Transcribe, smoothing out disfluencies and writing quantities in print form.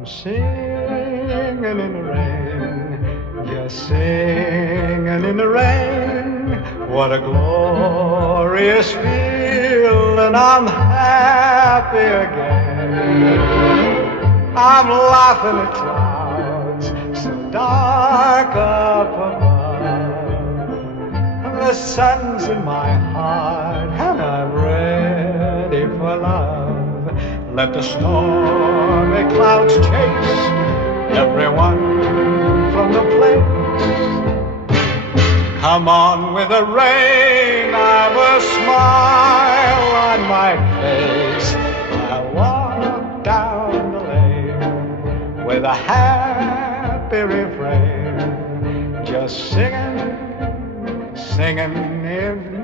I'm singing in the rain, just singing in the rain. What a glorious feeling, I'm happy again. I'm laughing at clouds so dark up above. The sun's in my heart and I'm ready for love. Let the stormy clouds chase everyone from the place. Come on with the rain, I've a smile on my face. I'll walk down the lane with a happy refrain, just singing, singing in